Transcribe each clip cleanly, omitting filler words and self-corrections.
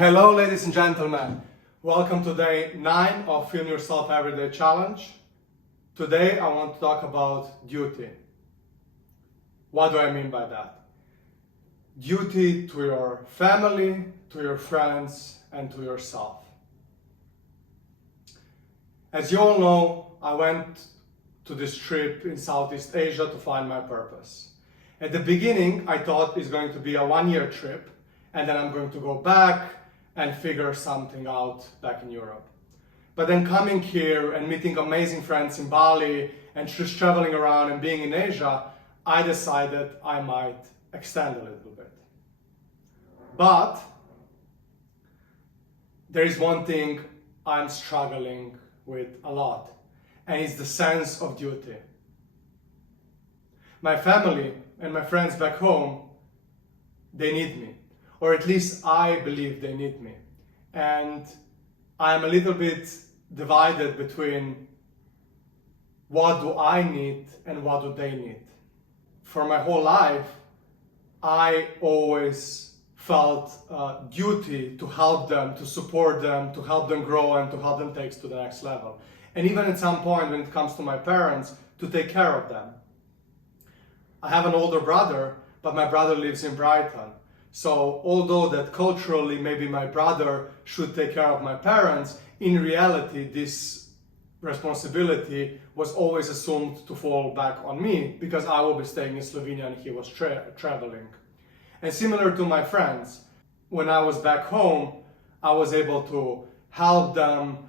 Hello ladies and gentlemen, welcome to day 9 of Film Yourself Everyday Challenge. Today I want to talk about duty. What do I mean by that? Duty to your family, to your friends, and to yourself. As you all know, I went to this trip in Southeast Asia to find my purpose. At the beginning, I thought it's going to be a one-year trip, and then I'm going to go back and figure something out back in Europe. But then coming here and meeting amazing friends in Bali and just traveling around and being in Asia, I decided I might extend a little bit. But there is one thing I'm struggling with a lot, and it's the sense of duty. My family and my friends back home, they need me. Or at least I believe they need me. And I'm a little bit divided between what do I need and what do they need. For my whole life, I always felt a duty to help them, to support them, to help them grow and to help them take to the next level. And even at some point when it comes to my parents, to take care of them. I have an older brother, but my brother lives in Brighton. So although that culturally maybe my brother should take care of my parents, in reality this responsibility was always assumed to fall back on me because I will be staying in Slovenia and he was traveling. And similar to my friends, when I was back home, I was able to help them,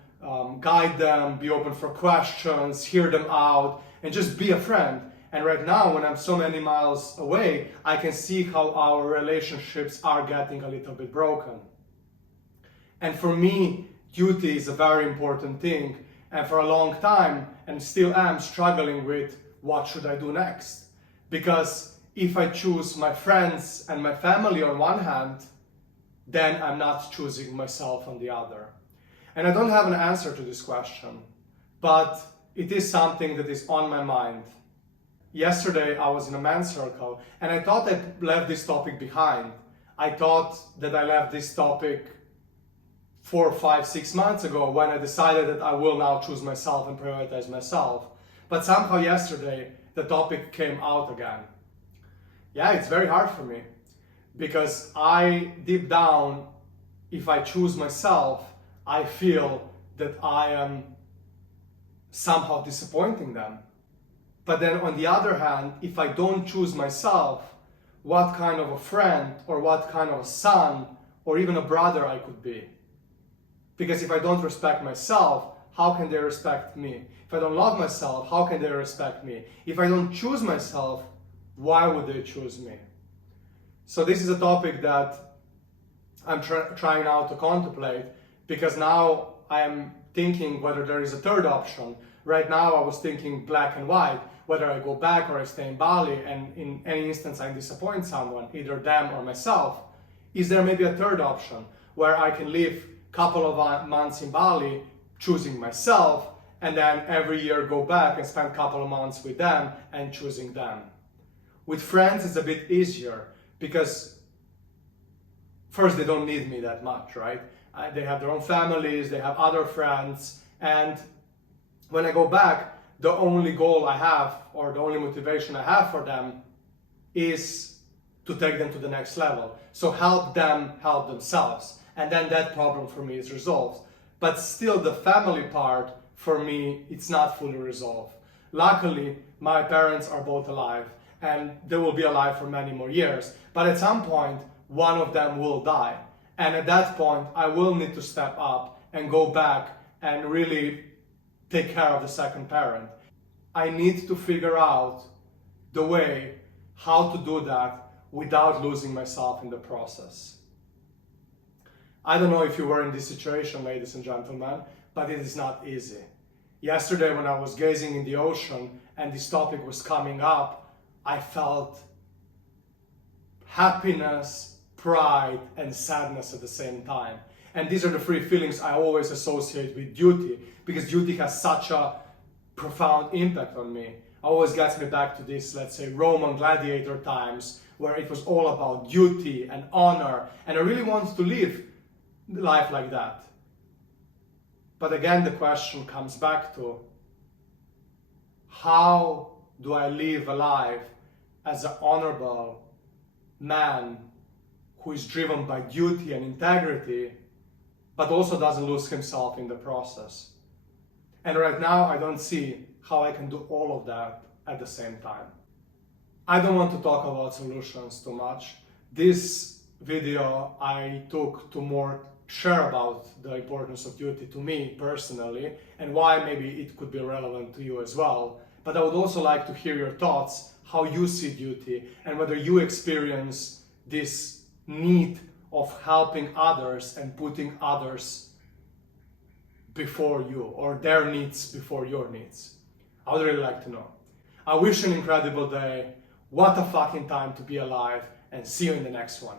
guide them, be open for questions, hear them out, and just be a friend. And right now, when I'm so many miles away, I can see how our relationships are getting a little bit broken. And for me, duty is a very important thing. And for a long time, and still am struggling with what should I do next. Because if I choose my friends and my family on one hand, then I'm not choosing myself on the other. And I don't have an answer to this question, but it is something that is on my mind. Yesterday I was in a men's circle and I thought I left this topic behind. I thought that I left this topic 4, 5, 6 months ago when I decided that I will now choose myself and prioritize myself. But somehow yesterday the topic came out again. Yeah, it's very hard for me because I deep down, if I choose myself, I feel that I am somehow disappointing them. But then on the other hand, if I don't choose myself, what kind of a friend or what kind of a son or even a brother I could be? Because if I don't respect myself, how can they respect me? If I don't love myself, how can they respect me? If I don't choose myself, why would they choose me? So this is a topic that I'm trying now to contemplate because now I am thinking whether there is a third option. Right now I was thinking black and white, whether I go back or I stay in Bali, and in any instance I disappoint someone, either them or myself. Is there maybe a third option where I can live a couple of months in Bali choosing myself and then every year go back and spend a couple of months with them and choosing them? With friends it's a bit easier because first they don't need me that much, right? They have their own families, they have other friends, and when I go back, the only goal I have or the only motivation I have for them is to take them to the next level. So help them help themselves. And then that problem for me is resolved. But still the family part, for me, it's not fully resolved. Luckily, my parents are both alive and they will be alive for many more years. But at some point, one of them will die. And at that point, I will need to step up and go back and really take care of the second parent. I need to figure out the way how to do that without losing myself in the process. I don't know if you were in this situation, ladies and gentlemen, but it is not easy. Yesterday when I was gazing in the ocean and this topic was coming up, I felt happiness, pride, and sadness at the same time. And these are the three feelings I always associate with duty, because duty has such a profound impact on me. It always gets me back to this, let's say, Roman gladiator times, where it was all about duty and honor, and I really wanted to live life like that. But again, the question comes back to, how do I live a life as an honorable man who is driven by duty and integrity, but also doesn't lose himself in the process? And right now, I don't see how I can do all of that at the same time. I don't want to talk about solutions too much. This video I took to more share about the importance of duty to me personally, and why maybe it could be relevant to you as well. But I would also like to hear your thoughts, how you see duty, and whether you experience this need of helping others and putting others before you, or their needs before your needs. I would really like to know. I wish you an incredible day. What a fucking time to be alive, and see you in the next one.